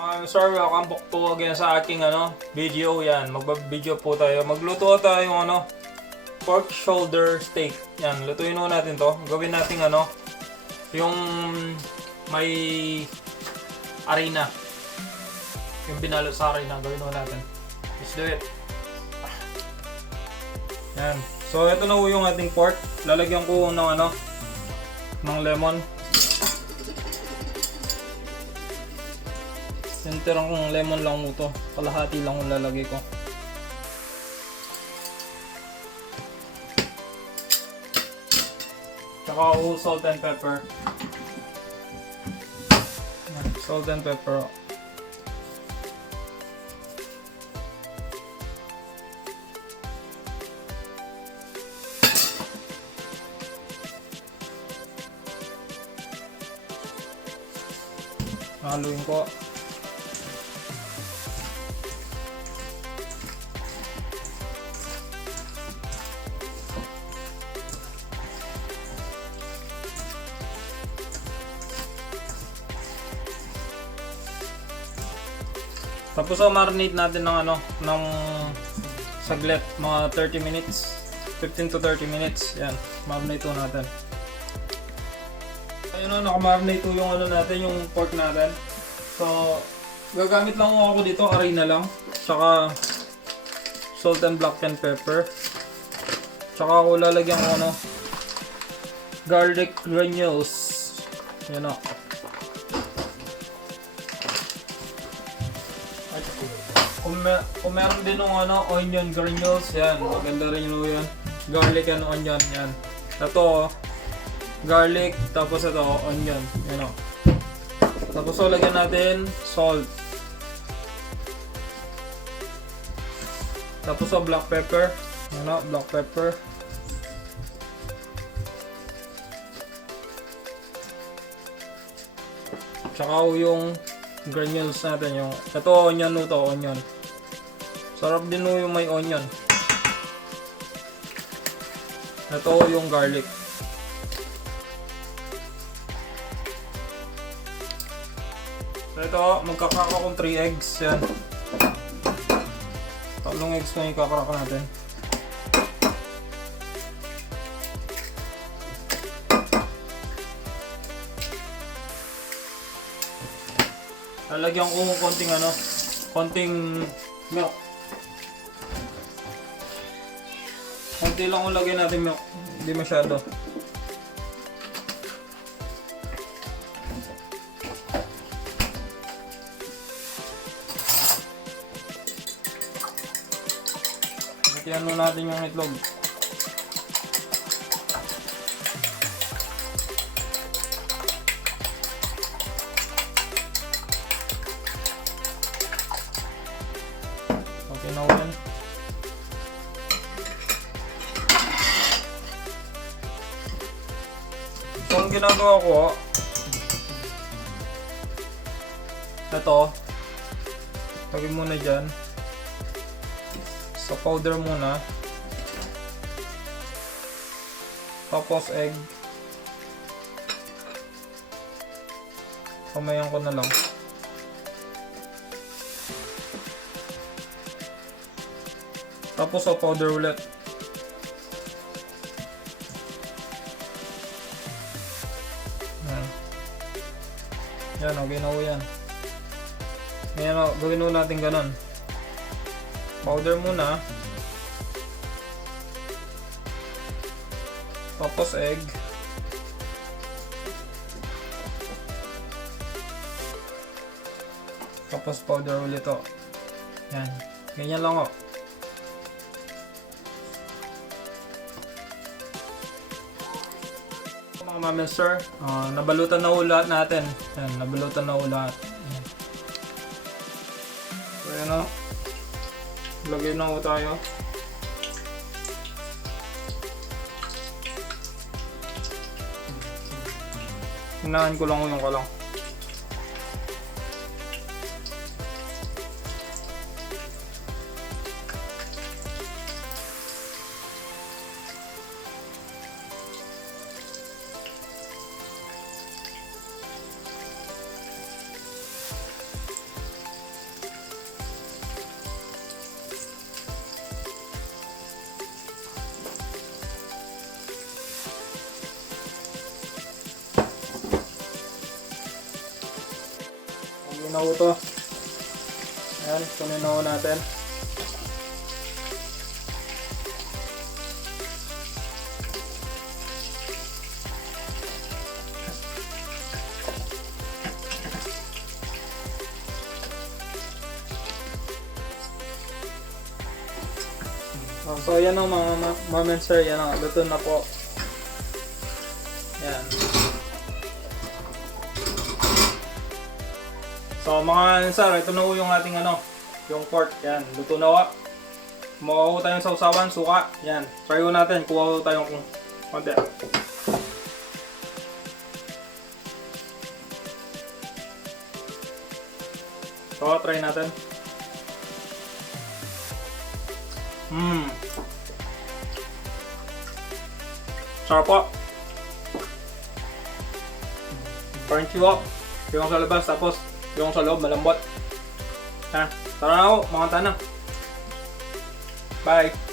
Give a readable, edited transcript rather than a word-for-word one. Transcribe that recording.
Sir, welcome po again sa aking video. Yan, magbab-video po tayo. Magluto tayo ng pork shoulder steak. Yan, lutuin mo natin to. Gawin natin yung may arena. Yung binalot sa arena, gawin mo natin. Let's do it. Yan. So, ito na po yung ating pork. Lalagyan ko ng ng lemon. Sintirang kong lemon lang mo to. Kalahati lang kung lalagay ko. Tsaka salt and pepper. Salt and pepper. Haluin ko. Tapos marinate natin ng saglit, mga 30 minutes, 15 to 30 minutes. Yan, marinate natin. Ayun nakamarinate yung natin, yung pork natin. So, gagamit lang ako dito, arena lang. Tsaka salt and black and pepper. Tsaka ako lalagyan ko garlic granules. Yan o. Kung meron din ng onion granules, yan, maganda rin yun. Garlic and onion, yan. Ito, garlic, tapos ito, onion, yan o. Tapos lagyan natin salt. Tapos black pepper, yan o, black pepper. Tsaka yung granules natin, yung ito onion to, onion. Sarap din yung may onion. Ito yung garlic. So ito, magkakaka akong 3 eggs, yan. 3 eggs na yung kakaraka natin. Lalagyan ko konting milk. Konti lang kung lagyan natin milk, hindi masyado. Lagyan natin yung itlog. Okay na yan. So, ang ginagawa ko, ito, lagay muna dyan. So, powder muna. Tapos, egg. Kamayan ko na lang. Tapos, powder ulit. Yan o, ginawa yan. Ngayon o, gawin mo natin ganun. Powder muna. Tapos egg. Tapos powder ulit o. Yan. Ganyan lang o. Mga mami sir, nabalutan na ho lahat natin. Yan, nabalutan na ho lahat. Yan. So yan o. Lagay na ho tayo. Hinahan ko lang yung kalang. Yun na ito. Ayan, kunin na natin. So yan ang mga moments sir, yan ang luto na po. Yan. So mga sir, ito na po yung ating yung pork. Yan, luto na po. Kumawa ko tayong sausawan, suka. Yan, try ko natin, kuha ko tayong konti. So, try natin. Sarap po. Crunchy po. Yung sa labas, tapos yung sa loob malambot. Ha? Tara na ako, mga tanang. Bye!